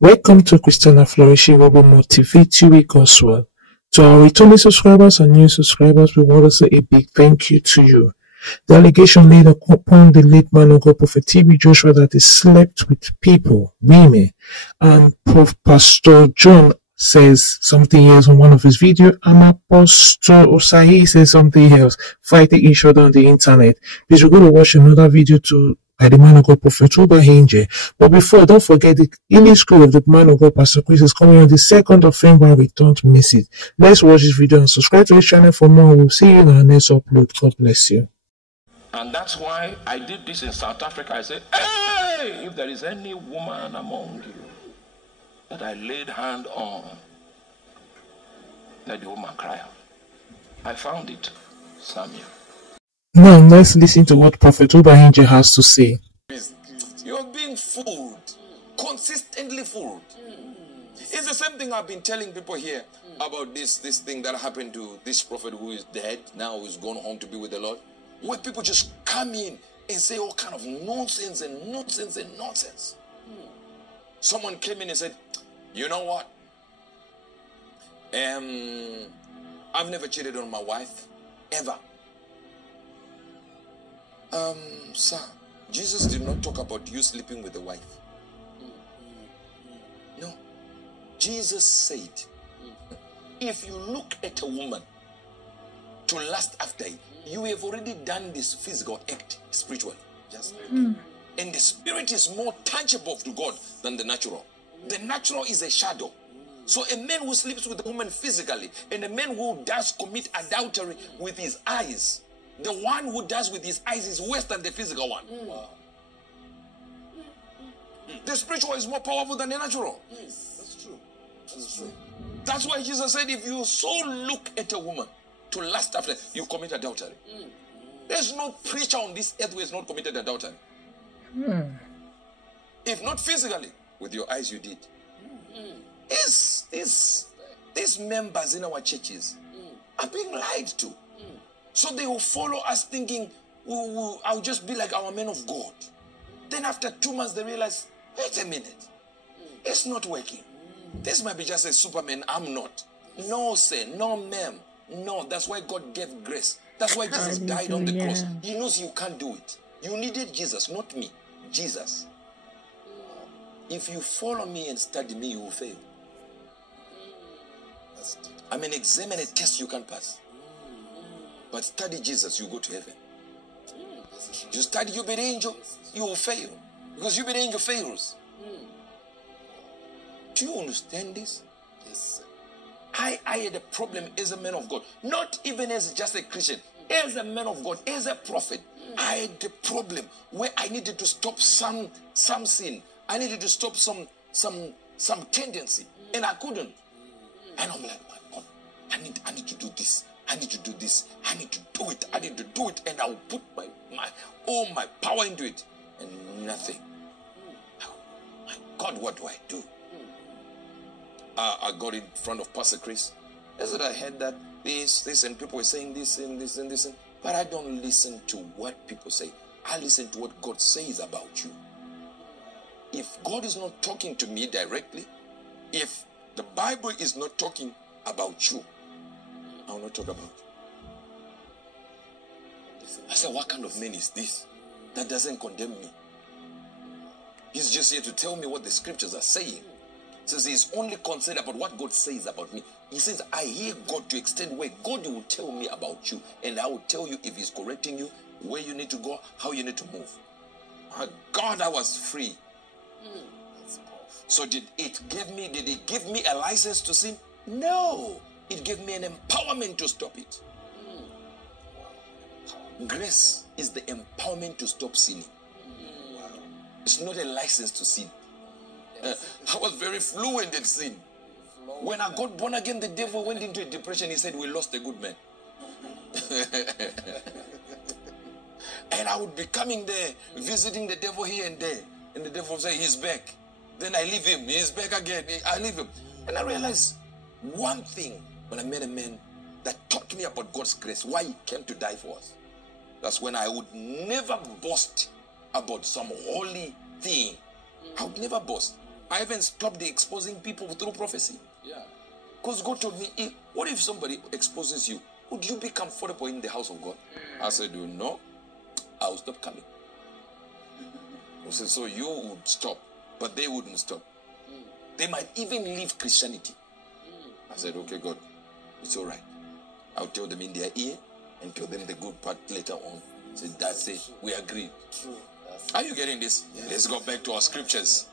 Welcome to Christiana Flourishing, where we motivate you with Gospel. To our returning subscribers and new subscribers, we want to say a big thank you to you. The allegation laid upon the late man of God, Prophet T.B. Joshua, that he slept with people, women, and Pastor John says something else on one of his videos, and Apostle Osayi says something else, fighting each other on the internet. Please, we're going to watch another video by the man of God, Prophet Uebert. But before, don't forget the healing school of the man of God, Pastor Chris, is coming on the 2nd of February. Don't miss it. Let's watch this video and subscribe to this channel for more. We'll see you in our next upload. God bless you. And that's why I did this in South Africa. I said, hey, if there is any woman among you that I laid hand on, let the woman cry out. I found it, Samuel. Now let's listen to what Prophet Uebert has to say. You're being fooled, consistently fooled. It's the same thing I've been telling people here about this thing that happened to this prophet who is dead, now who's gone home to be with the Lord, where people just come in and say all kind of nonsense and nonsense and nonsense. Someone came in and said, you know what? I've never cheated on my wife, ever. Sir, Jesus did not talk about you sleeping with a wife. No. Jesus said, if you look at a woman to lust after it, you have already done this physical act spiritually. Just and the spirit is more tangible to God than the natural. The natural is a shadow. So a man who sleeps with a woman physically and a man who does commit adultery with his eyes, the one who does with his eyes is worse than the physical one. Wow. The spiritual is more powerful than the natural. That's true. That's true. That's why Jesus said, if you so look at a woman to lust after, you commit adultery. There's no preacher on this earth who has not committed adultery. If not physically, with your eyes you did. These members in our churches are being lied to. So they will follow us thinking, I'll just be like our men of God. Then after 2 months, they realize, wait a minute. It's not working. This might be just a Superman. I'm not. No, sir. No, ma'am. No, that's why God gave grace. That's why Jesus died on the cross. He knows you can't do it. You needed Jesus, not me. Jesus. If you follow me and study me, you will fail. I'm an exam and a test you can't pass. But study Jesus, you go to heaven. You study Uebert Angel, you will fail. Because Uebert Angel fails. Do you understand this? Yes, sir. I had a problem as a man of God. Not even as just a Christian. As a man of God, as a prophet, I had a problem where I needed to stop some sin. I needed to stop some tendency. And I couldn't. And I'm like, my God, I need to do this. I need to do this. I need to do it. I need to do it. And I'll put all my power into it. And nothing. Oh, my God, what do I do? I got in front of Pastor Chris. I said, I heard that this, and people were saying this and this and this. But I don't listen to what people say. I listen to what God says about you. If God is not talking to me directly, if the Bible is not talking about you, I will not talk about it. I said, what kind of man is this that doesn't condemn me? He's just here to tell me what the scriptures are saying. He says he's only concerned about what God says about me. He says, I hear God to extend where God will tell me about you. And I will tell you if he's correcting you, where you need to go, how you need to move. God, I was free. So did it give me a license to sin? No. It gave me an empowerment to stop it. Grace is the empowerment to stop sinning. It's not a license to sin. I was very fluent in sin. When I got born again, the devil went into a depression. He said, we lost a good man. And I would be coming there, visiting the devil here and there. And the devil would say, he's back. Then I leave him. He's back again. I leave him. And I realized one thing when I met a man that taught me about God's grace, why he came to die for us. That's when I would never boast about some holy thing. I would never boast. I haven't stopped exposing people through prophecy. Yeah. Because God told me, what if somebody exposes you? Would you be comfortable in the house of God? I said, no, I will stop coming. I said, so you would stop, but they wouldn't stop. They might even leave Christianity. I said, okay, God, it's all right. I'll tell them in their ear and tell them the good part later on. I said, that's it. We agreed. True. Are you getting this? Let's go back to our scriptures.